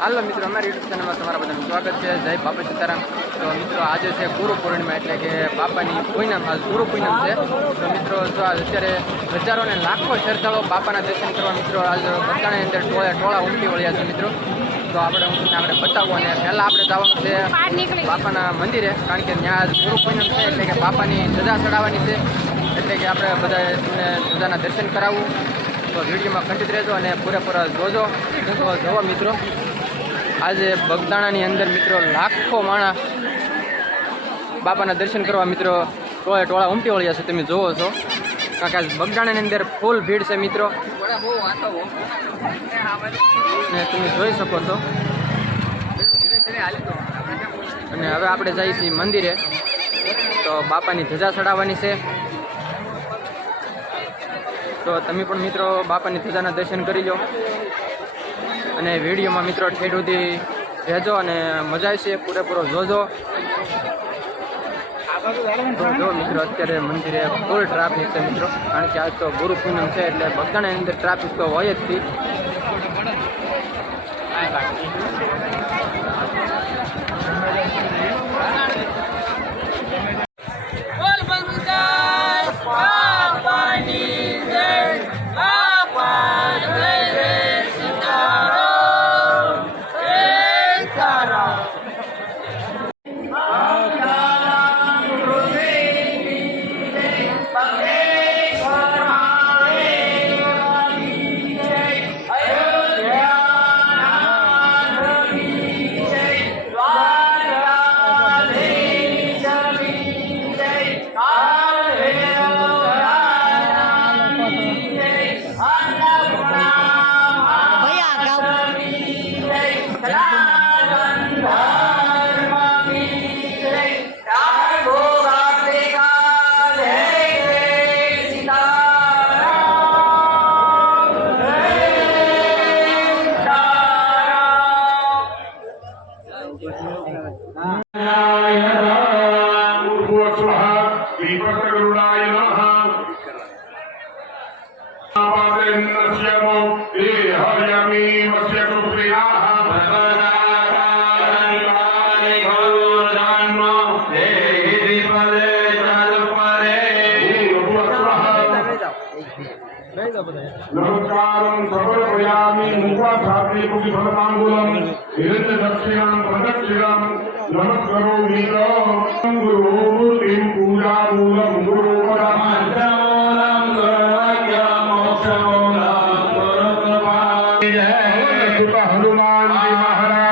હાલો મિત્રો અમારી યુટ્યુબ ચેનલમાં તમારા બધાનું સ્વાગત છે. જય બાપા સીતારામ. તો મિત્રો આજે છે ગુરુ પૂર્ણિમા એટલે કે બાપાની પૂનમ. આજ ગુરુ પૂનમ છે. તો મિત્રો જો અત્યારે હજારો ને લાખો શ્રદ્ધાળુઓ બાપાના દર્શન કરવા મિત્રો આજ બધાની અંદર ટોળે ટોળા ઉમટી વળ્યા છે મિત્રો. તો આપણે હું તમને આપણે બતાવું અને પહેલાં આપણે જવાનું છે બાપાના મંદિરે કારણ કે ત્યાં આજ ગુરુ પૂનમ છે એટલે કે બાપાની ધજા ચડાવવાની છે. એટલે કે આપણે બધા તમને ધજાના દર્શન કરાવવું તો વિડીયોમાં ખંડિત રહેજો અને પૂરેપૂરા જોજો. જોવો મિત્રો. આજે બગદાણાની અંદર મિત્રો લાખો માણસ બાપાના દર્શન કરવા મિત્રો ટોળે ટોળા ઉમટી વળ્યા છે, તમે જોવો છો. કારણ કે આજે બગદાણાની અંદર ફૂલ ભીડ છે મિત્રો. ને તમે જોઈ શકો છો. અને હવે આપણે જઈએ છીએ મંદિરે. તો બાપાની ધજા ચડાવવાની છે. તો તમે પણ મિત્રો બાપાની ધજાના દર્શન કરી લો. અને વિડીયોમાં મિત્રો ઠેઠ સુધી રહેજો અને મજા આવશે, પૂરેપૂરો જોજો. જો મિત્રો, અત્યારે મંદિરે ફૂલ ટ્રાફિક છે મિત્રો. કારણ કે આજ તો ગુરુ પૂનમ છે એટલે બધાની અંદર ટ્રાફિક તો હોય જ થી. Amen. नमस्कारं समर्पयामि मुखाधात्रे कुटिफलताम्बूलं हिरण्यदक्षिणां प्रदक्षिणां नमस्करोमि च गुरुमूर्तिं पूजामूलं गुरुपरमन्त्रमूलं हनुमान जी महाराज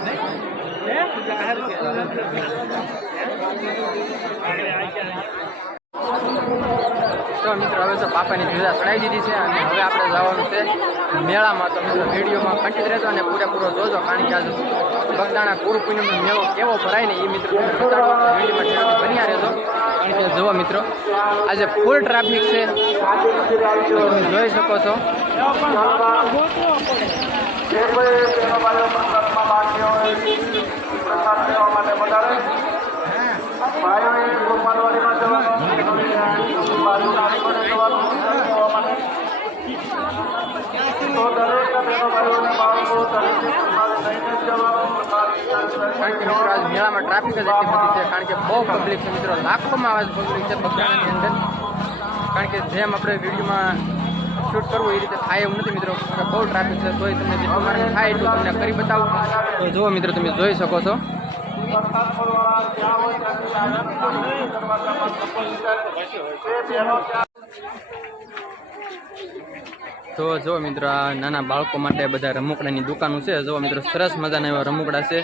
તો મિત્રો, હવે તો બાપાની ધજા ચડાવી દીધી છે અને હવે આપણે જવાનું છે મેળામાં. તો મિત્રો, વિડીયોમાં કંટિત રહેજો અને પૂરેપૂરો જોજો, કારણ કે આજે બગદાણા ગુરુ પૂનમનો મેળો કેવો ભરાય ને એ મિત્રો વિડીયોમાં બન્યા રહેજો. કારણ કે જુઓ મિત્રો, આજે ફૂલ ટ્રાફિક છે. તમે જોઈ શકો છો. કારણ કે મિત્રો મેળામાં ટ્રાફિક જ એટલી બધી છે કારણ કે બહુ પબ્લિક છે મિત્રો લાખોમાં આવે પબ્લિક છે બગદાણાની અંદર કારણ કે જેમ આપણે વિડીયોમાં શૂટ કરવું એ રીતે થાય એવું નથી મિત્રો. બહુ ટ્રાફિક છે, તોય તમને જેટલું મારે થાય એટલું તમને કરી બતાવું. તો જુઓ મિત્રો, તમે જોઈ શકો છો. તો જો મિત્રો, આ નાના બાળકો માટે બધા રમકડાની દુકાનો છે. જો મિત્રો, સરસ મજાના એવા રમકડા છે.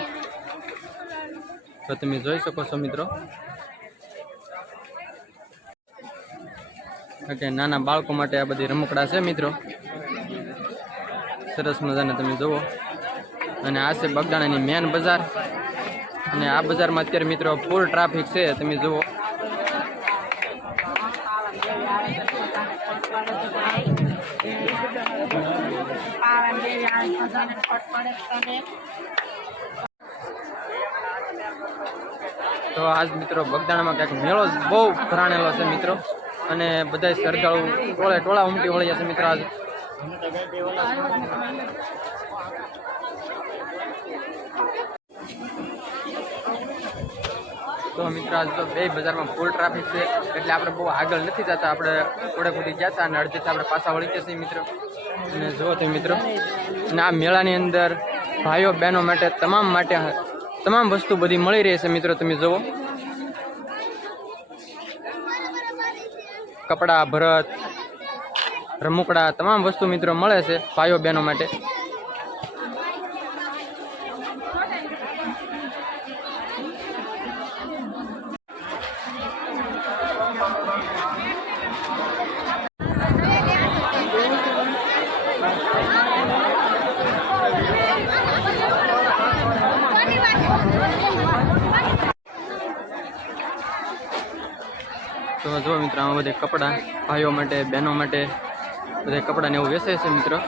તો તમે જોઈ શકો છો મિત્રો. કે નાના બાળકો માટે આ બધી રમકડા છે, મિત્રો. સરસ મજાને તમે જુઓ. અને આ છે બગદાણાની મેન બજાર. અને આ બજારમાં અત્યારે, મિત્રો ફૂલ ટ્રાફિક છે, તમે જુઓ. તો આજ, મિત્રો, બગદાણામાં ક્યાંક મેળો બહુ ભરાણેલો છે, મિત્રો. અને બધા શ્રદ્ધાળુ ટોળે ટોળા ઉમટી વળ્યા છે મિત્ર આજે. તો મિત્ર આજ તો બે બજારમાં ફૂલ ટ્રાફિક છે, એટલે આપણે બહુ આગળ નથી જતા, આપણે થોડે સુધી ગયા હતા અને અડધેથી આપણે પાછા વળી ગયા છીએ મિત્રો. અને જુઓ તમે મિત્રો, અને આ મેળાની અંદર ભાઈઓ બહેનો માટે તમામ માટે, તમામ વસ્તુ બધી મળી રહી છે મિત્રો, તમે જુઓ. કપડાં ભરત રમકડા તમામ વસ્તુ મિત્રો મળે છે ભાઈઓ બહેનો માટે. જો મિત્રો, આમાં બધે કપડાં ભાઈઓ માટે, બહેનો માટે બધા કપડાં ને એવું વેચાય છે મિત્રો.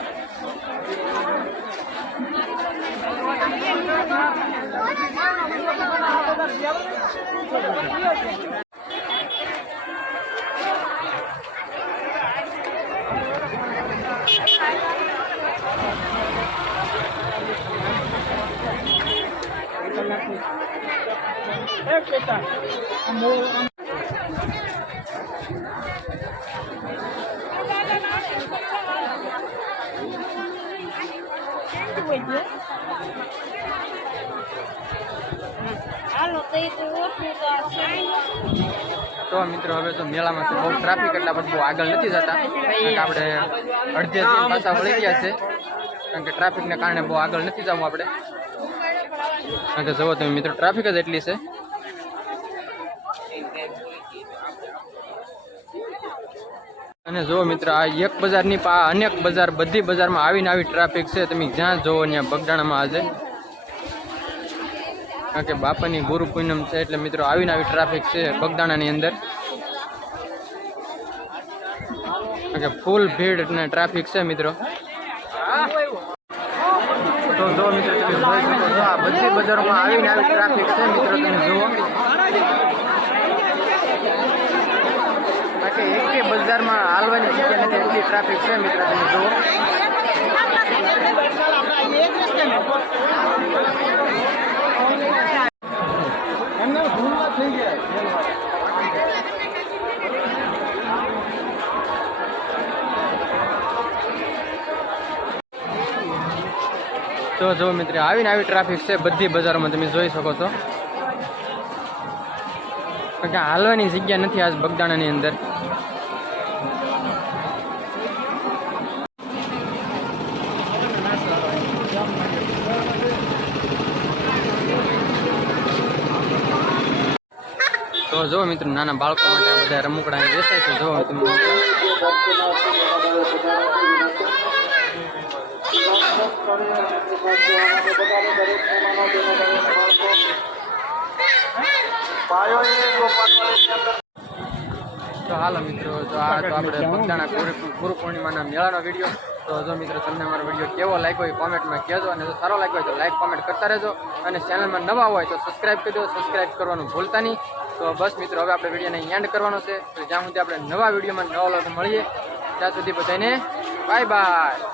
એક એ તો મિત્રો, હવે તો મેળામાં તો બહુ ટ્રાફિક એટલા બધું આગળ નથી જતા. આપણે અડધે પાછા વળી ગયા છે. કારણ કે ટ્રાફિકને કારણે બહુ આગળ નથી જવું આપણે. કારણ કે જવો તમે મિત્રો ટ્રાફિક જ એટલી છે. અને જુઓ મિત્ર, આ એક બજારની પા અનેક બજાર, બધી બજારમાં આવીને આવી ટ્રાફિક છે. તમે જ્યાં જોવો ત્યાં બગડાણામાં આજે કારણ કે બાપાની ગુરુ પૂનમ છે એટલે મિત્રો આવીને આવી ટ્રાફિક છે બગદાણાની અંદર. કે ફૂલ ભીડ અને ટ્રાફિક છે મિત્રો. તો જો મિત્રો, તમે જોઈ શકો છો, આ બધી બજારોમાં આવીને આવી ટ્રાફિક છે મિત્રો, તમે જુઓ. બાકી એકે બજારમાં હાલવાની જગ્યા નથી, એટલી ટ્રાફિક છે મિત્રો, તમે જુઓ. તો જો મિત્ર, આવીને આવી ટ્રાફિક છે બધી બજારોમાં, તમે જોઈ શકો છો. કારણ કે હાલવાની જગ્યા નથી આજ બગદાણાની અંદર. તો જો મિત્રો, નાના બાળકો માટે બધા રમકડા વેચાય છે. જો તમે. ભાઈઓએ ગોપાલવાડીની તો હાલો મિત્રો, તો આ તો આપણે બગદાણા ગુરુ પૂર્ણિમાના મેળાનો વીડિયો. તો જો મિત્રો, તમને અમારો વીડિયો કેવો લાગ્યો હોય કોમેન્ટમાં કહેજો અને જો સારો લાગ્યો હોય તો લાઈક, કોમેન્ટ કરતા રહેજો અને ચેનલમાં નવા હોય તો સબસ્ક્રાઇબ કરી દો. સબસ્ક્રાઇબ કરવાનું ભૂલતા નહીં. તો બસ મિત્રો, હવે આપણે વિડીયોને એન્ડ કરવાનો છે. તો જ્યાં સુધી આપણે નવા વિડીયોમાં નવા લોકો મળીએ, ત્યાં સુધી બધાને બાય બાય